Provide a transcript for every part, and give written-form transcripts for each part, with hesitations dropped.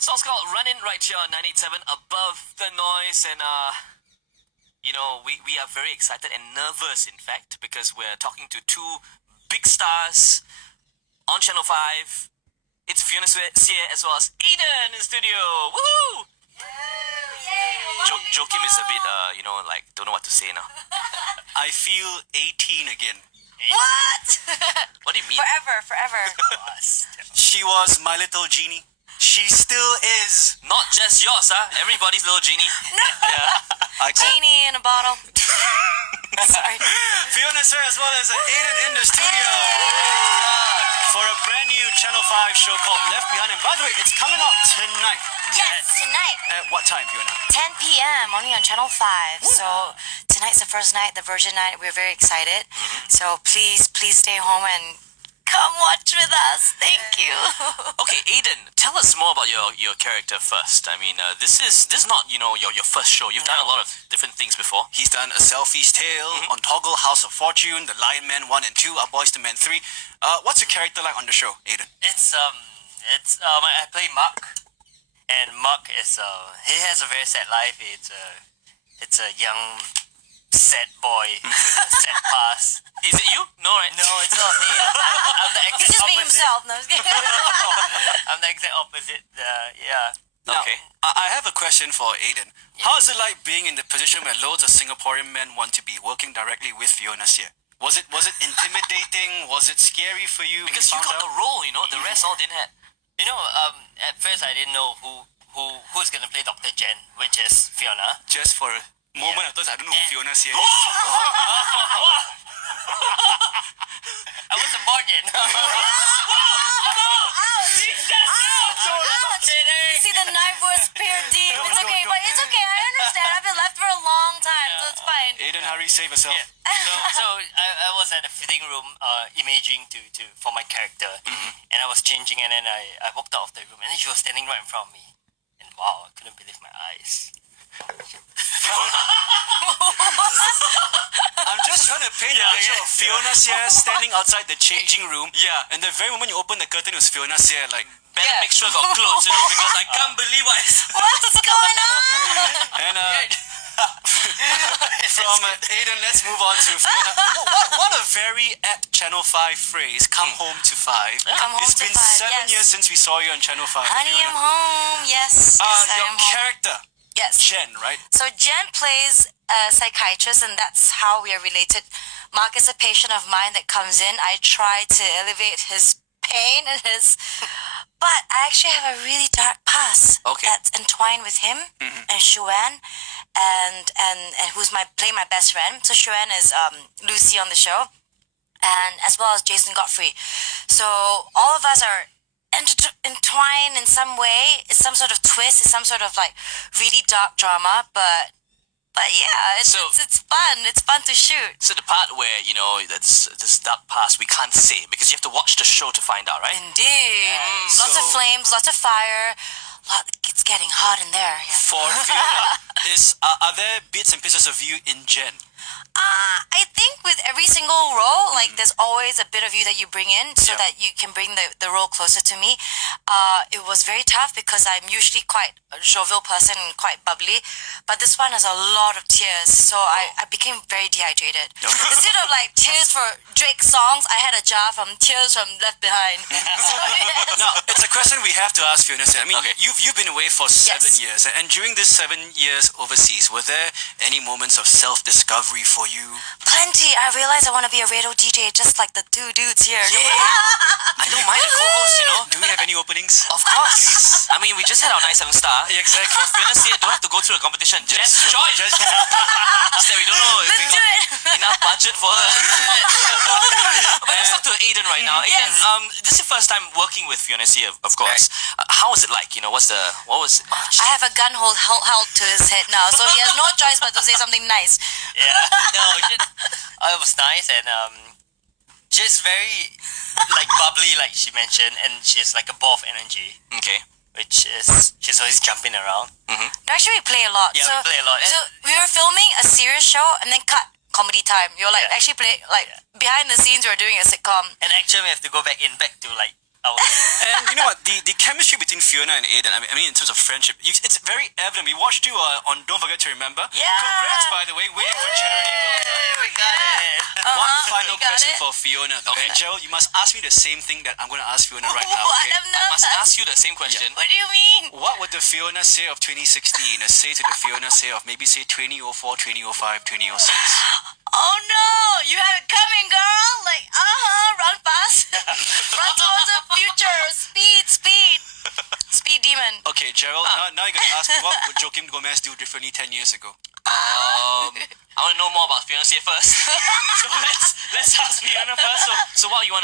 Song's called Running right here on 987 Above the Noise, and we are very excited and nervous, in fact, because we're talking to two big stars on Channel 5. It's Fiona as well as Aden in studio. Woohoo! Joakim is a bit, don't know what to say now. I feel 18 again. What? What do you mean? Forever. She was my little genie. She still is. Not just yours, huh? Everybody's little genie. No. Yeah. Genie in a bottle. Sorry. Fiona Sir as well as Aden in the studio for a brand new Channel 5 show called Left Behind. And by the way, it's coming out tonight. Yes, tonight. At what time, Fiona? 10 p.m. only on Channel 5. So tonight's the first night, the Virgin night. We're very excited. So please stay home and come watch with us. Thank you. Okay, Aden, tell us more about your character first. I mean, this is not your first show. You've done a lot of different things before. He's done A Selfie's Tale, on Toggle, House of Fortune, The Lion Man 1 and 2, Our Boys to Men 3. What's your character like on the show, Aden? I play Mark, and Mark is he has a very sad life. It's a young sad boy with a sad past. Is it you? No, right? No, it's not me. I'm the He's exact just being opposite. himself. No, I'm just kidding. I'm the exact opposite. Yeah. Now, Okay. I have a question for Aden. How is it like being in the position where loads of Singaporean men want to be working directly with Fiona here? Was it intimidating? Was it scary for you? when Because you found got out? the role, the rest all didn't have. At first I didn't know who's gonna play Dr. Jen, which is Fiona. Just for a moment, I thought I don't know who Fiona here is. I wasn't born yet. You see, the knife was pierced deep. It's okay, but it's okay. I understand. I've been left for a long time, so it's fine. Aden, hurry, save yourself. So I was at the fitting room imaging for my character, and I was changing, and then I walked out of the room, and then she was standing right in front of me, and wow, I couldn't believe my eyes. I'm just trying to paint a picture of Fiona here standing outside the changing room. Yeah. And the very moment you open the curtain, it was Fiona here, like. Better make sure I got clothes, because I can't believe what I saw. What's going on? And from Aden, let's move on to Fiona. What a very apt Channel 5 phrase, come home to 5. Come home It's to been 5, 7 years since we saw you on Channel 5, Honey, Fiona. I'm home. Yes. I Your am home. character, Yes. Jen, right? So Jen plays a psychiatrist, and that's how we are related. Mark is a patient of mine that comes in. I try to alleviate his pain and his... But I actually have a really dark past that's entwined with him and Shuan, and who's my best friend. So Shuan is Lucy on the show, and as well as Jason Godfrey. So all of us are entwined in some way. It's some sort of twist. It's some sort of like really dark drama, but yeah, it's fun. It's fun to shoot. So the part where, that's this dark past, we can't say, because you have to watch the show to find out, right? Indeed. Lots of flames, lots of fire. It's getting hot in there. Yeah. For Fiona, are there bits and pieces of you in Jen? I think with every single role, there's always a bit of you that you bring in so that you can bring the role closer to me. It was very tough because I'm usually quite a jovial person and quite bubbly, but this one has a lot of tears, so I became very dehydrated. Instead of tears for Drake songs, I had a jar from Tears from Left Behind. So, yes. Now, it's a question we have to ask Fiona. I mean, you've been away for 7 years, and during this 7 years overseas, were there any moments of self-discovery for you? Plenty. I realized I want to be a radio DJ just like the two dudes here. I don't mind the co-host, Do we have any openings? Of course. I mean, we just had our 9-7 star. Exactly. For Fiona here, don't have to go through a competition. Just join. Just that we don't know if we Let's do it. got enough budget for her. But let's talk to Aden right now. Aden, this is your first time working with Fiona here, of course. How was it like? What was it? I have a gun held to his head now, so he has no choice but to say something nice. Yeah. No, it was nice, and she's very bubbly, like she mentioned, and she's like a ball of energy. Okay. Which is she's always jumping around. Actually, we play a lot. Yeah, we play a lot. So we were filming a serious show and then cut comedy time. You're actually play behind the scenes. We're doing a sitcom. And actually, we have to go back to I was. And you know what? The chemistry between Fiona and Aden, I mean in terms of friendship, it's very evident. We watched you on Don't Forget to Remember. Yeah. Congrats, by the way, waiting for charity. Well done. Hey, we got it. One final you got question it. for Fiona. Okay, Gerald, you must ask me the same thing that I'm going to ask Fiona right now. What? Okay? I'm I must nervous. ask you the same question. What do you mean? What would the Fiona say of 2016? Say to the Fiona say of maybe say 2004, 2005, 2006. Oh no! You have it coming, girl! Like, run fast. Run towards the future. Speed, speed. Speed demon. Okay, Gerald, now you're going to ask me what would Joaquim Gomez do differently 10 years ago? I want to know more about Fiona first. So let's ask Fiona first. So what do you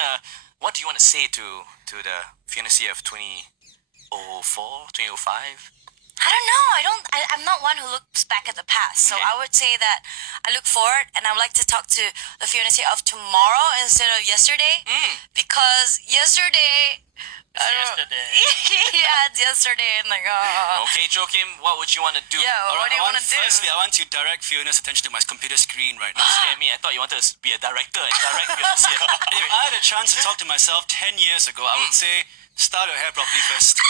wanna say to the Fiona of 2004, 2005? I don't know. I'm not one who looks back at the past. So Okay. I would say that I look forward and I would like to talk to the Fiona of tomorrow instead of yesterday. Because yesterday... I don't- Yesterday. yeah, it's yesterday. And like, Okay, Joaquim, what would you want to do? yeah, All what right, do you want to do? Firstly, I want to direct Fiona's attention to my computer screen right now. Scare me. I thought you wanted to be a director and direct Fiona. If I had a chance to talk to myself 10 years ago, I would say, start your hair properly first.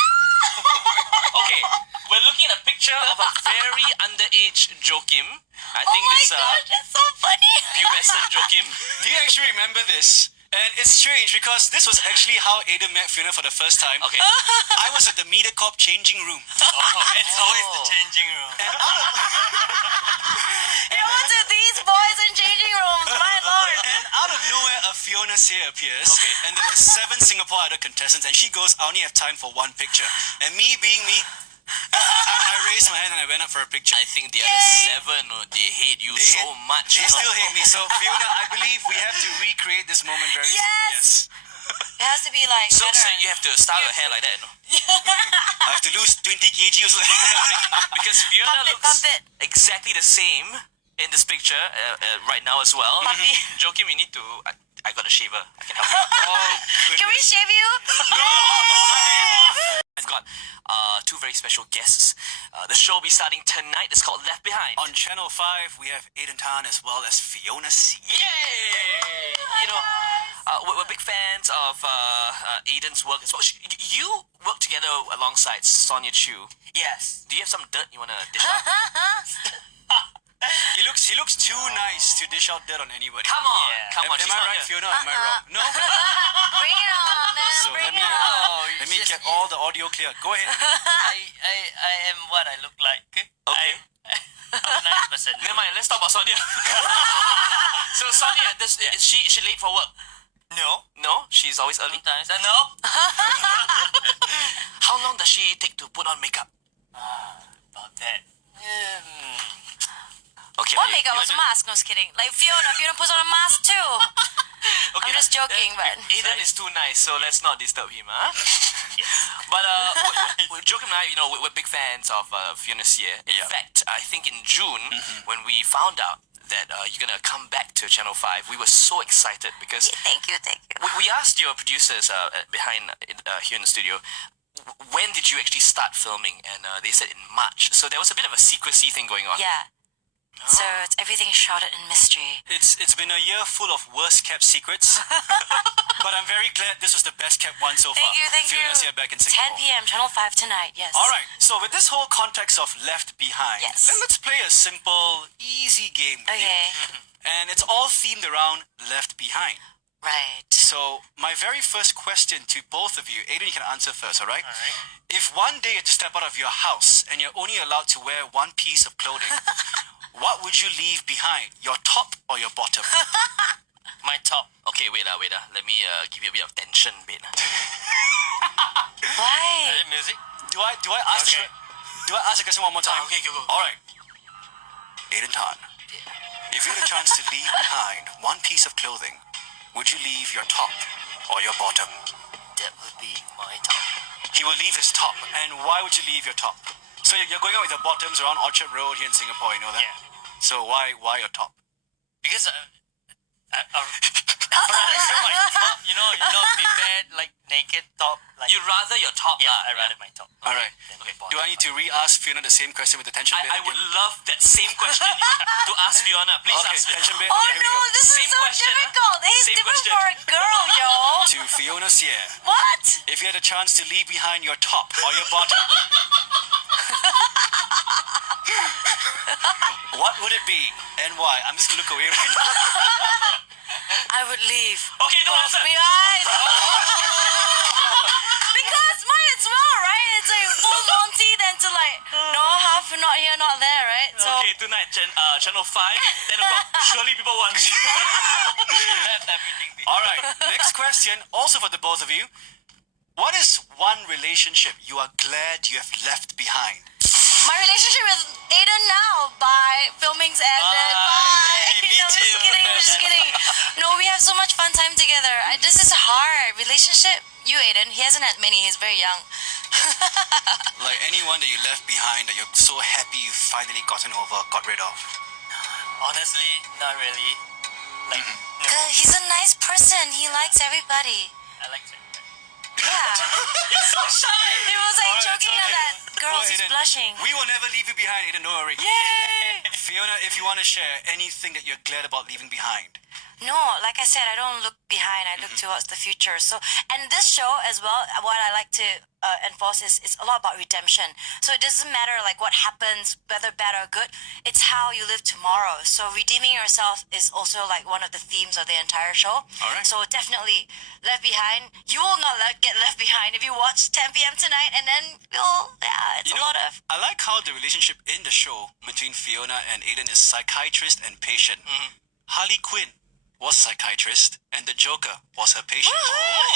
Okay, we're looking at a picture of a very underage Joaquim. I Oh think my this gosh, that's so funny. pubescent Joaquim. Do you actually remember this? And it's strange because this was actually how Aden met Fiona for the first time. Okay. I was at the MediaCorp changing room. Oh, it's always the changing room. You know what's with these boys in changing rooms? My lord. And out of nowhere, a Fiona here appears. Okay. And there were 7 Singapore Idol contestants. And she goes, I only have time for one picture. And me being me, I raised my hand and I went up for a picture. I think the Yay. other 7, they hate you so hate- much. They still hate me. So, Fiona, I believe we have to recreate this moment very Yes. soon. It has to be like So better. you have to style your hair like that, no? I have to lose 20 kg or so. Because Fiona Pump it, looks pump it. exactly the same in this picture right now as well. Puppy. Joaquim, you need to... I got a shaver. I can help you out. Can we shave you? I've got 2 very special guests. The show will be starting tonight. It's called Left Behind. On Channel 5, we have Aden Tan as well as Fiona C. Yay! You know, we're big fans of Aden's work as well. You work together alongside Sonia Chu. Yes. Do you have some dirt you want to dish out? He looks too nice to dish out dirt on anybody. Come on, Yeah. come on. Am She's I not right, here. Fiona? Or am I wrong? No. Bring it on, man. So Bring let me it on. let me get all the audio clear. Go ahead. I am what I look like. Okay. I'm a nice person. Never mind. Let's talk about Sonia. So Sonia, is she late for work? No. No, she's always early. Sometimes. No. How long does she take to put on makeup? About that. Okay. What you- makeup you was a wanna- mask? No, just kidding. Like Fiona puts on a mask too. Okay, I'm just joking, but Aden is too nice, so let's not disturb him, huh? But joking and I, we're big fans of Fiona Xie. In fact, I think in June, when we found out that you're gonna come back to Channel 5, we were so excited because thank you. we asked your producers behind here in the studio, when did you actually start filming? And they said in March. So there was a bit of a secrecy thing going on. Yeah. So it's everything shrouded in mystery. It's been a year full of worst kept secrets, but I'm very glad this was the best kept one so far. Thank you. Fiona's here back in 10 Singapore. p.m. Channel 5 tonight. Yes. All right. So with this whole context of Left Behind, Yes. let's play a simple, easy game. with you. Okay. And it's all themed around Left Behind. Right. So my very first question to both of you, Aden, you can answer first, all right? All right. If one day you had to step out of your house and you're only allowed to wear one piece of clothing, what would you leave behind? Your top or your bottom? My top. Okay, wait. Let me give you a bit of tension, bit. Why? Music. Do I ask Okay. do I ask the question one more time? Okay, go. All right. Aden Tan, if you had a chance to leave behind one piece of clothing, would you leave your top or your bottom? That would be my top. He will leave his top. And why would you leave your top? So you're going out with the bottoms around Orchard Road here in Singapore, you know that? Yeah. So why your top? Because my top, be bare, like naked top. Like, You'd rather your top. yeah, I rather my top. All right. Than my Do I need to re-ask Fiona the same question with the tension bit I would again? love that same question to ask Fiona. Please Okay, ask Fiona. tension bit. Oh Here we no, go. this Same is so question, huh? difficult. He's Same different question. for a girl, yo. To Fiona Sear. What? If you had a chance to leave behind your top or your bottom, what would it be and why? I'm just gonna look away right now. I would leave. Okay, don't answer. Behind. Because might as well, right? It's like full Monty, then to like, no, half not here, not there, right? So Okay, tonight, Channel 5, 10 o'clock. Surely people want you. You left everything behind. All right. Next question, also for the both of you. What is one relationship you are glad you have left behind? my relationship with Aden now, bye. Filming's ended, bye. Yay, me No, too. just kidding. No, we have so much fun time together. This is hard. Relationship, you Aden, he hasn't had many, he's very young. Like anyone that you left behind that you're so happy you finally gotten over, got rid of? Honestly, not really. Like, no, He's a nice person, he likes everybody. I like it. Yeah. So shy. He was like Alright, joking it's at okay. that. Girls, Go he's ahead and- blushing. We will never leave you behind, Aiden, don't worry. Yay! Fiona, if you want to share anything that you're glad about leaving behind. No, like I said, I don't look behind. I look towards the future. So, and this show as well, what I like to enforce is it's a lot about redemption. So it doesn't matter like what happens, whether bad or good. It's how you live tomorrow. So redeeming yourself is also like one of the themes of the entire show. All right. So definitely left behind. You will not get left behind if you watch 10 p.m. tonight, and then it's a lot of. I like how the relationship in the show between Fiona and Aiden is psychiatrist and patient. Harley Quinn was psychiatrist and the Joker was her patient.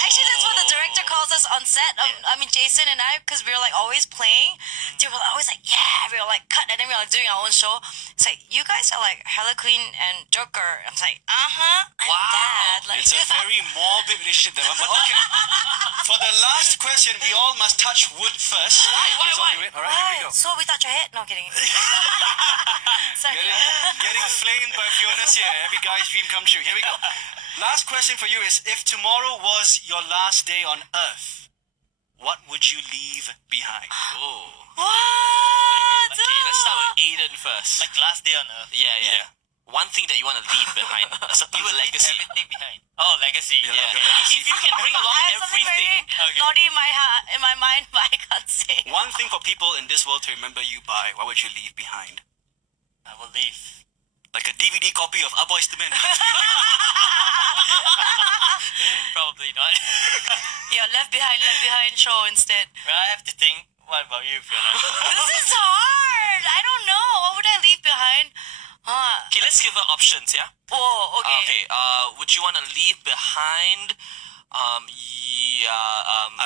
Actually, that's what the director calls us on set. I mean, Jason and I, because we were like always playing. They were always like, yeah, we were like cut, and then we were like doing our own show. It's like, you guys are like Harley Quinn and Joker. I was like, I'm Wow. that. Like, It's a very morbid relationship, that one. But okay, for the last question, we all must touch wood first. Please all do it. All right, here we go. So we touch your head? No, kidding. Sorry. Getting flamed by Fiona's here. Every guy's dream come true. Here we go. Last question for you is, if tomorrow was your last day on Earth, what would you leave behind? Oh. What? Okay, let's start with Aiden first. Like last day on Earth. Yeah. One thing that you want to leave behind. You will leave legacy. everything behind. Oh, legacy. Yeah, Yeah. like a legacy. If you can bring along I have something everything. very naughty in my heart, in my mind, but I can't say. One thing for people in this world to remember you by, what would you leave behind? I will leave. Like a DVD copy of Our Boys to Men. Probably not. Yeah, left behind show instead. But I have to think. What about you, Fiona? This is hard. I don't know. What would I leave behind? Okay, let's give her options, yeah? Oh, okay. Okay, would you want to leave behind, I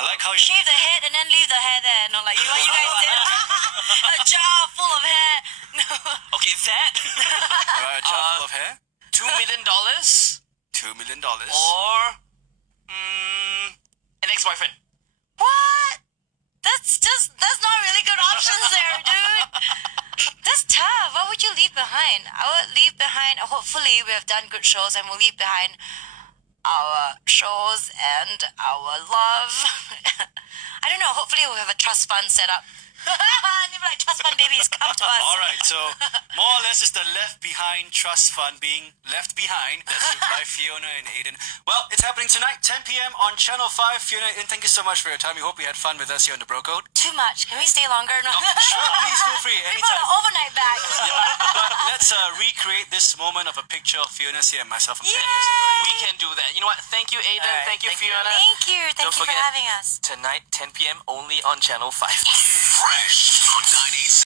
like how you... Shave the head and then leave the hair there. No, like what you guys did. A jar full of hair. No. okay, that, Alright, a jar full of hair. $2 million, $2 million. or, an ex-boyfriend. What? That's not really good options there, dude. That's tough. What would you leave behind? I would leave behind. Hopefully, we have done good shows, and we'll leave behind our shows and our love. I don't know. Hopefully, we'll have a trust fund set up. And you'll be like, trust fund babies, come to us. Alright, so more or less it's the Left Behind Trust Fund being left behind. That's by Fiona and Aiden. Well, it's happening tonight, 10 p.m. on Channel 5. Fiona and Aiden, thank you so much for your time. We hope you had fun with us here on The Bro Code. Too much. Can we stay longer? No. Sure, please feel free, We brought anytime. an overnight bag. But let's recreate this moment of a picture of Fiona's here and myself from 10 years ago. We can do that. You know what? Thank you, Aiden. Alright, thank you, thank you. Fiona. Thank you. Thank Don't you for forget- having us. Tonight, 10 p.m. only on Channel 5. Yes.